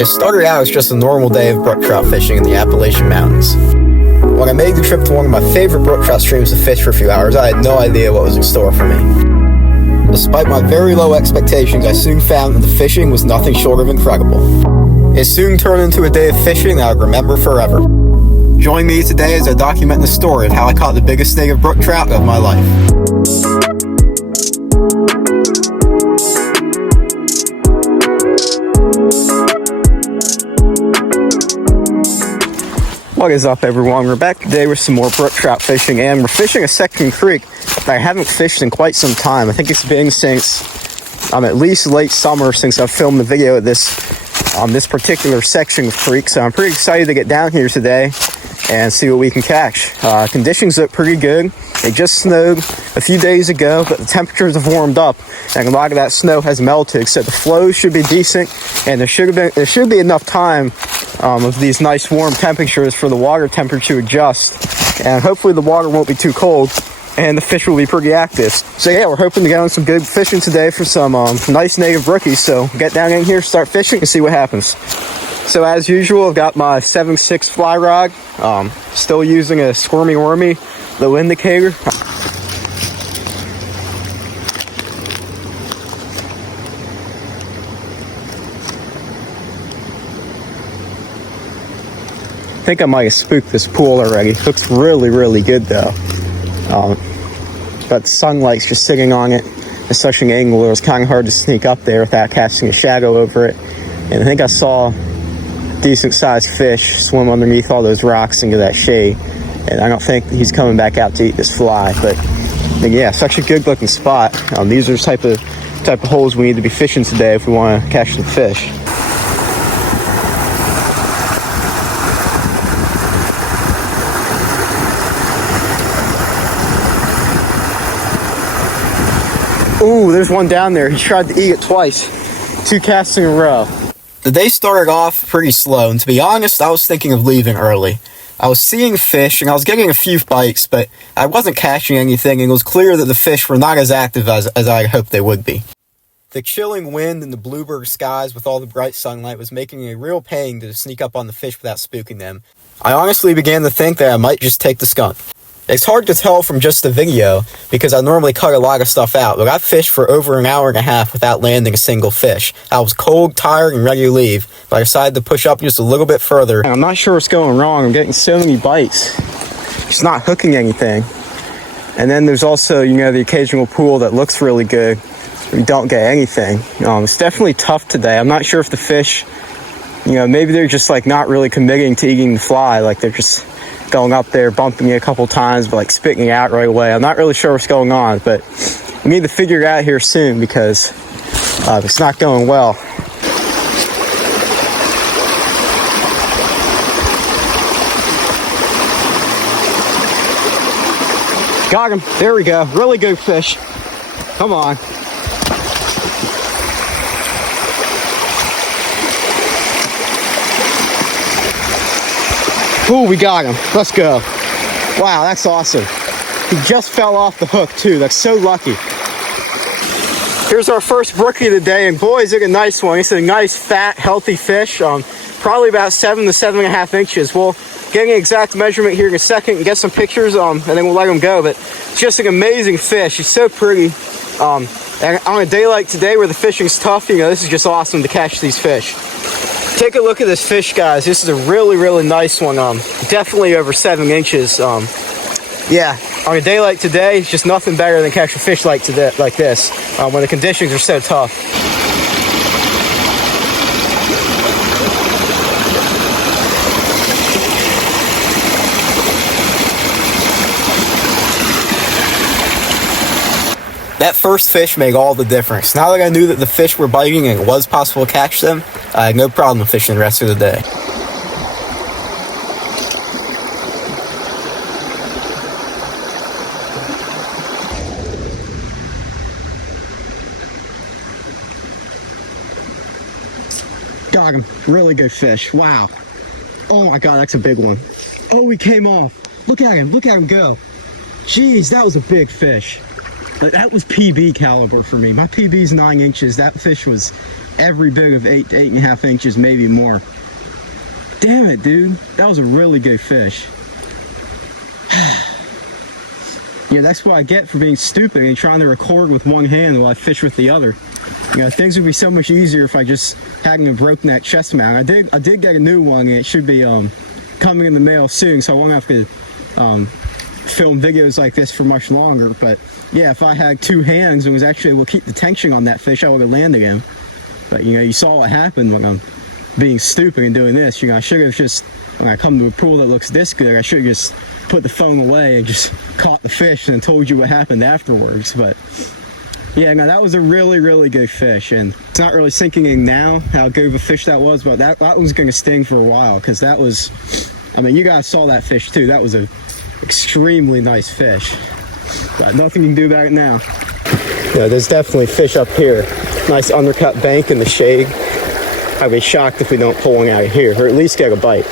It started out as just a normal day of brook trout fishing in the Appalachian Mountains. When I made the trip to one of my favorite brook trout streams to fish for a few hours, I had no idea what was in store for me. Despite my very low expectations, I soon found that the fishing was nothing short of incredible. It soon turned into a day of fishing that I would remember forever. Join me today as I document the story of how I caught the biggest native brook trout of my life. What is up, everyone? We're back today with some more brook trout fishing, and we're fishing a second creek that I haven't fished in quite some time. I think it's been since at least late summer since I've filmed the video at this particular section of creek, so I'm pretty excited to get down here today and see what we can catch. Conditions look pretty good. It just snowed a few days ago, but the temperatures have warmed up and a lot of that snow has melted, so the flow should be decent, and there should be enough time of these nice warm temperatures for the water temperature to adjust, and hopefully the water won't be too cold and the fish will be pretty active. So yeah, we're hoping to get on some good fishing today for some nice native brookies. So get down in here, start fishing, and see what happens. So as usual, I've got my 7.6 fly rod, still using a squirmy wormy low indicator. I think I might have spooked this pool already. Looks really, really good though. But the sunlight's just sitting on it at such an angle, it was kind of hard to sneak up there without casting a shadow over it. And I think I saw a decent sized fish swim underneath all those rocks into that shade. And I don't think he's coming back out to eat this fly. But yeah, such a good looking spot. These are the type of holes we need to be fishing today if we want to catch some fish. Ooh, there's one down there. He tried to eat it twice. 2 casts in a row. The day started off pretty slow, and to be honest, I was thinking of leaving early. I was seeing fish, and I was getting a few bites, but I wasn't catching anything, and it was clear that the fish were not as active as I hoped they would be. The chilling wind and the bluebird skies with all the bright sunlight was making it a real pain to sneak up on the fish without spooking them. I honestly began to think that I might just take the skunk. It's hard to tell from just the video, because I normally cut a lot of stuff out, but I fished for over an hour and a half without landing a single fish. I was cold, tired, and ready to leave, but I decided to push up just a little bit further. I'm not sure what's going wrong. I'm getting so many bites. It's not hooking anything. And then there's also, the occasional pool that looks really good. We don't get anything. It's definitely tough today. I'm not sure if the fish, maybe they're just not really committing to eating the fly. They're just going up there, bumping it a couple times, but spitting it out right away. I'm not really sure what's going on, but we need to figure it out here soon because it's not going well. Got him. There we go. Really good fish. Come on. Ooh, we got him. Let's go. Wow, that's awesome. He just fell off the hook too. That's so lucky. Here's our first brookie of the day, and boy, is it a nice one. It's a nice, fat, healthy fish. Probably about 7 to 7.5 inches. We'll get an exact measurement here in a second and get some pictures, and then we'll let him go. But it's just an amazing fish. He's so pretty. And on a day like today where the fishing's tough, this is just awesome to catch these fish. Take a look at this fish, guys. This is a really, really nice one. Definitely over 7 inches. Yeah, on a day like today, it's just nothing better than catch a fish like this when the conditions are so tough. That first fish made all the difference. Now that I knew that the fish were biting and it was possible to catch them, I had no problem fishing the rest of the day. Got him. Really good fish. Wow. Oh my God, that's a big one. Oh, he came off. Look at him. Look at him go. Jeez, that was a big fish. Like, that was PB caliber for me. My PB's 9 inches. That fish was every bit of 8 to 8.5 inches, maybe more. Damn it, dude. That was a really good fish. Yeah, that's what I get for being stupid and trying to record with one hand while I fish with the other. You know, things would be so much easier if I just had a broke neck chest mount. I did get a new one, and it should be coming in the mail soon, so I won't have to film videos like this for much longer. But yeah, if I had 2 hands and was actually able to keep the tension on that fish, I would have landed him. But you know, you saw what happened when I'm being stupid and doing this. You know, I should have just, when I come to a pool that looks this good, I should have just put the phone away and just caught the fish and told you what happened afterwards. But yeah, no, that was a really, really good fish, and it's not really sinking in now how good of a fish that was, but that one's going to sting for a while, because that was, I mean, you guys saw that fish too. That was a extremely nice fish, but nothing you can do about it now. Yeah, there's definitely fish up here. Nice undercut bank in the shade. I'd be shocked if we don't pull one out of here, or at least get a bite.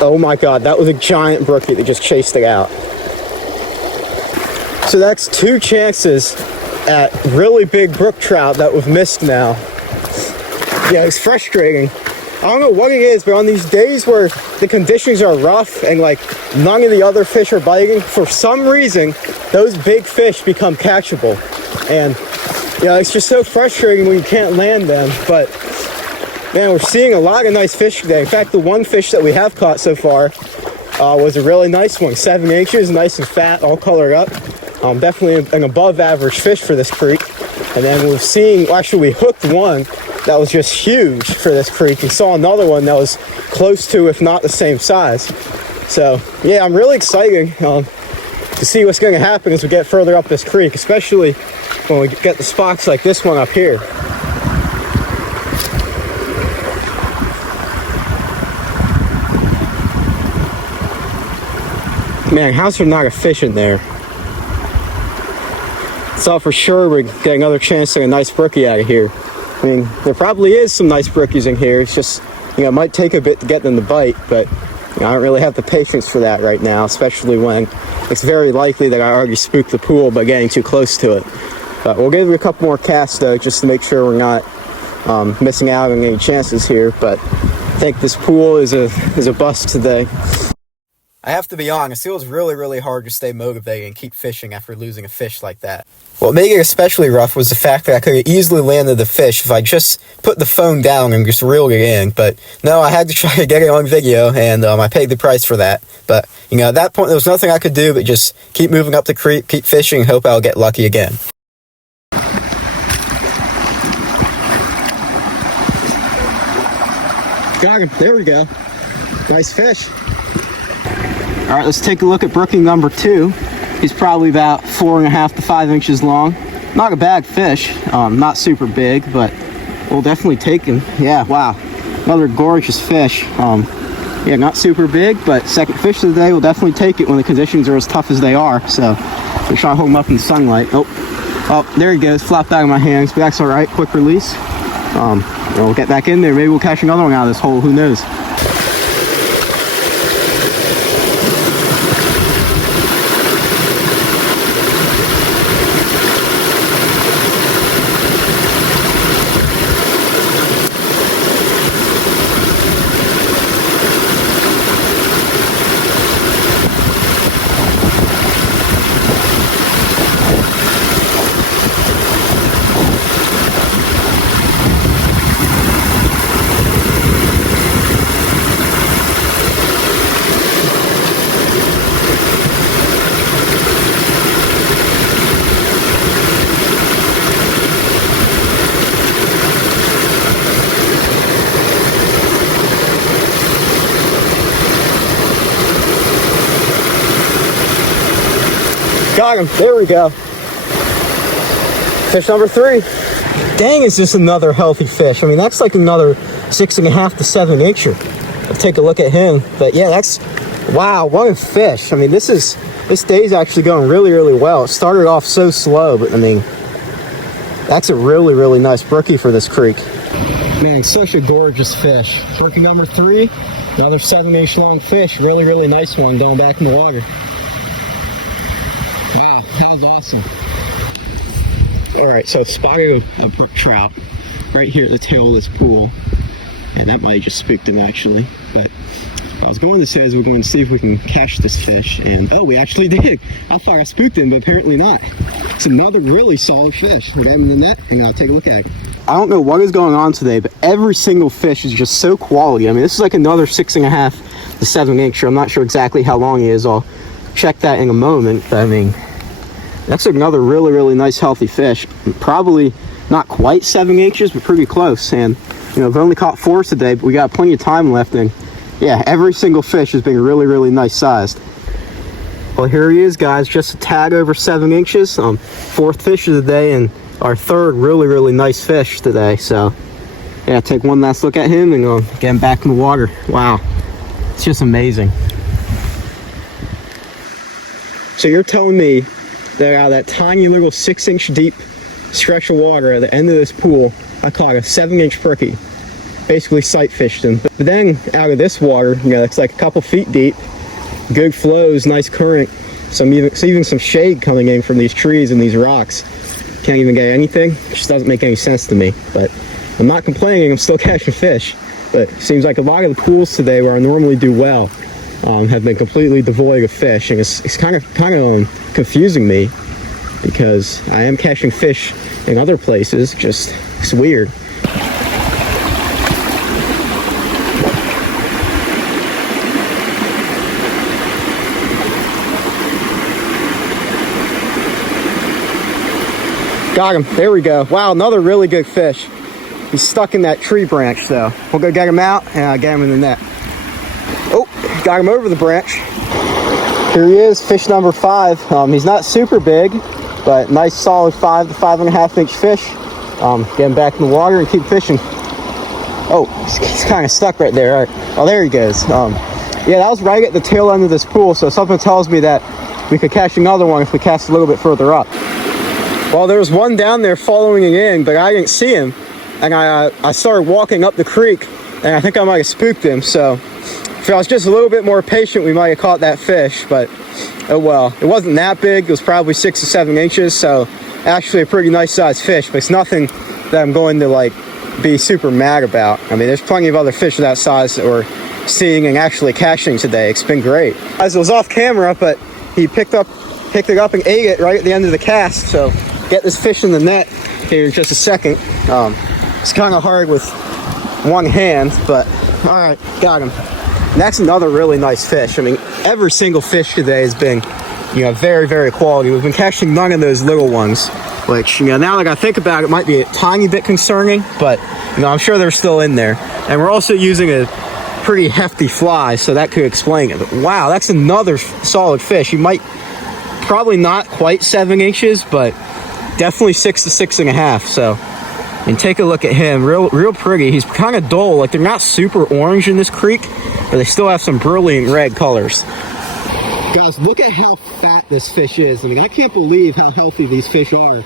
Oh my God, that was a giant brookie that just chased it out. So that's 2 chances at really big brook trout that we've missed now. Yeah, it's frustrating. I don't know what it is, but on these days where the conditions are rough and like none of the other fish are biting, for some reason, those big fish become catchable. And yeah, it's just so frustrating when you can't land them, but man, we're seeing a lot of nice fish today. In fact, the one fish that we have caught so far was a really nice one. 7 inches, nice and fat, all colored up. Definitely an above average fish for this creek. And then we've seen, well, actually we hooked one that was just huge for this creek, and saw another one that was close to, if not the same size. So yeah, I'm really excited to see what's going to happen as we get further up this creek, especially when we get the spots like this one up here. Man, how's there not a fish in there? Thought for sure we'd get another chance to get a nice brookie out of here. I mean, there probably is some nice brookies in here. It's just, you know, it might take a bit to get them to bite, but you know, I don't really have the patience for that right now, especially when it's very likely that I already spooked the pool by getting too close to it. But we'll give it a couple more casts though, just to make sure we're not missing out on any chances here. But I think this pool is a bust today. I have to be honest, it was really, really hard to stay motivated and keep fishing after losing a fish like that. What made it especially rough was the fact that I could have easily landed the fish if I just put the phone down and just reeled it in. But no, I had to try to get it on video, and I paid the price for that. But, you know, at that point, there was nothing I could do but just keep moving up the creek, keep fishing, and hope I'll get lucky again. Got him. There we go. Nice fish. All right, let's take a look at brookie number 2. He's probably about 4.5 to 5 inches long. Not a bad fish, not super big, but we'll definitely take him. Yeah, wow, another gorgeous fish. Yeah, not super big, but second fish of the day. We'll definitely take it when the conditions are as tough as they are. So we'll try to hold him up in the sunlight. Oh, there he goes, flopped out of my hands, but that's all right, quick release. We'll get back in there. Maybe we'll catch another one out of this hole, who knows. Got him. There we go. Fish number 3. Dang, is this another healthy fish? I mean, that's like another 6.5 to 7 incher. Let's take a look at him. But yeah, that's Wow, what a fish. I mean, this day's actually going really, really well. It started off so slow, but I mean, that's a really, really nice brookie for this creek. Man, such a gorgeous fish. Brookie number 3, another 7-inch long fish. Really, really nice one going back in the water. Wow, that was awesome. All right, so spotted a brook trout right here at the tail of this pool. And that might have just spooked him actually, but I was going to say is we're going to see if we can catch this fish, and oh, we actually did. I thought I spooked him, but apparently not. It's another really solid fish. We'll get him in the net and take a look at it. I don't know what is going on today, but every single fish is just so quality. I mean, this is like another 6.5 to 7 inch. I'm not sure exactly how long he is. I'll check that in a moment, but I mean, that's another really, really nice healthy fish. Probably not quite 7 inches, but pretty close. And you know, we've only caught 4 today, but we got plenty of time left. And yeah, every single fish has been really, really nice sized. Well, here he is, guys, just a tad over 7 inches. 4th fish of the day and our 3rd really, really nice fish today. So yeah, take one last look at him and get him back in the water. Wow, it's just amazing. So you're telling me that out of that tiny little 6-inch deep stretch of water at the end of this pool, I caught a 7-inch brookie, basically sight fished him. But then out of this water, you know, it's like a couple feet deep, good flows, nice current, even some shade coming in from these trees and these rocks. Can't even get anything. It just doesn't make any sense to me. But I'm not complaining, I'm still catching fish. But it seems like a lot of the pools today where I normally do well have been completely devoid of fish, and it's kind of confusing me, because I am catching fish in other places. Just, it's weird. Got him. There we go. Wow, another really good fish. He's stuck in that tree branch, so we'll go get him out and get him in the net. Oh, got him over the branch. Here he is, fish number 5. He's not super big, but nice solid 5 to 5.5 inch fish. Get him back in the water and keep fishing. Oh, he's kind of stuck right there. All right. Oh, there he goes. Yeah, that was right at the tail end of this pool, so something tells me that we could catch another one if we cast a little bit further up. Well, there was one down there following it in, but I didn't see him. And I started walking up the creek, and I think I might have spooked him. So if I was just a little bit more patient, we might have caught that fish. But oh well. It wasn't that big. It was probably 6 to 7 inches. So actually a pretty nice sized fish, but it's nothing that I'm going to like be super mad about. I mean, there's plenty of other fish of that size that we're seeing and actually catching today. It's been great. As it was off camera, but he picked it up and ate it right at the end of the cast. So get this fish in the net here in just a second. It's kind of hard with one hand, but all right, got him. And that's another really nice fish. I mean, every single fish today has been, you know, very, very quality. We've been catching none of those little ones, which, you know, now that I think about it, might be a tiny bit concerning, but, you know, I'm sure they're still in there. And we're also using a pretty hefty fly, so that could explain it. But wow, that's another solid fish. He might, probably not quite 7 inches, but definitely 6 to 6.5. So, and take a look at him, real pretty. He's kind of dull, like they're not super orange in this creek, but they still have some brilliant red colors. Guys, look at how fat this fish is. I mean, I can't believe how healthy these fish are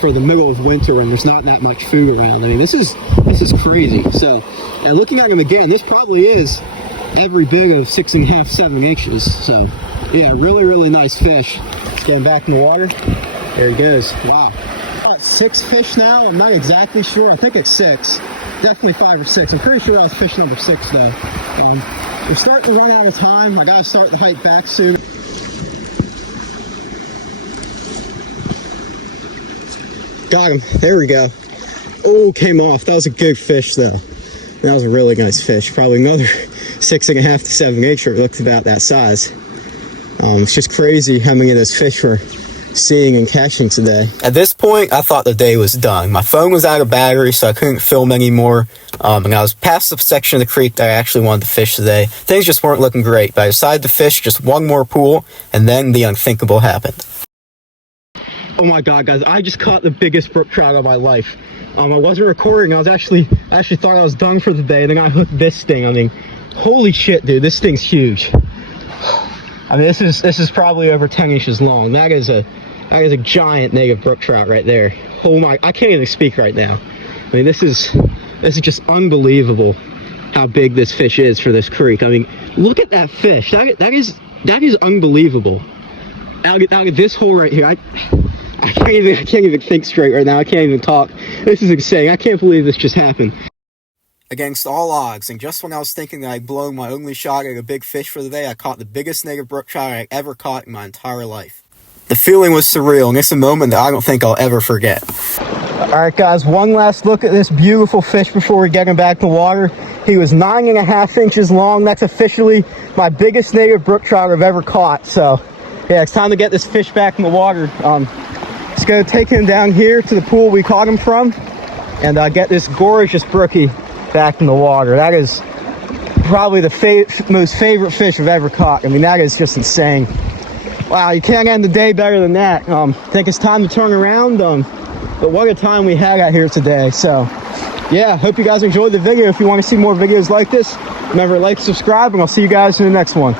for the middle of winter, and there's not that much food around. I mean, this is crazy. So, and looking at him again, this probably is every bit of 6.5, 7 inches. So, yeah, really, really nice fish. Let's get him back in the water. There he goes. Wow. 6 fish now. I'm not exactly sure. I think it's 6. Definitely 5 or 6. I'm pretty sure that was fish number 6 though. We're starting to run out of time. I gotta start the hike back soon. Got him. There we go. Oh, came off. That was a good fish though. That was a really nice fish. Probably another 6.5 to 7 inch. It looked about that size. It's just crazy how many of those fish were seeing and catching today. At this point, I thought the day was done. My phone was out of battery, so I couldn't film anymore. And I was past the section of the creek that I actually wanted to fish today. Things just weren't looking great, but I decided to fish just one more pool, and then the unthinkable happened. Oh my god, guys, I just caught the biggest brook trout of my life. I wasn't recording. I actually thought I was done for the day, and then I hooked this thing. I mean, holy shit, dude, this thing's huge. I mean, this is probably over 10 inches long. That is a giant native brook trout right there. Oh my, I can't even speak right now. I mean, this is just unbelievable how big this fish is for this creek. I mean, look at that fish. That is unbelievable. Now get this hole right here. I can't even think straight right now. I can't even talk. This is insane. I can't believe this just happened. Against all odds, and just when I was thinking that I'd blown my only shot at a big fish for the day, I caught the biggest native brook trout I ever caught in my entire life. The feeling was surreal, and it's a moment that I don't think I'll ever forget. Alright guys, one last look at this beautiful fish before we get him back in the water. He was 9.5 inches long. That's officially my biggest native brook trout I've ever caught. So, yeah, it's time to get this fish back in the water. Let's go take him down here to the pool we caught him from, and get this gorgeous brookie back in the water. That is probably the most favorite fish I've ever caught. I mean, that is just insane. Wow, you can't end the day better than that. I think it's time to turn around. But what a time we had out here today. So, yeah, hope you guys enjoyed the video. If you want to see more videos like this, remember to like, subscribe, and I'll see you guys in the next one.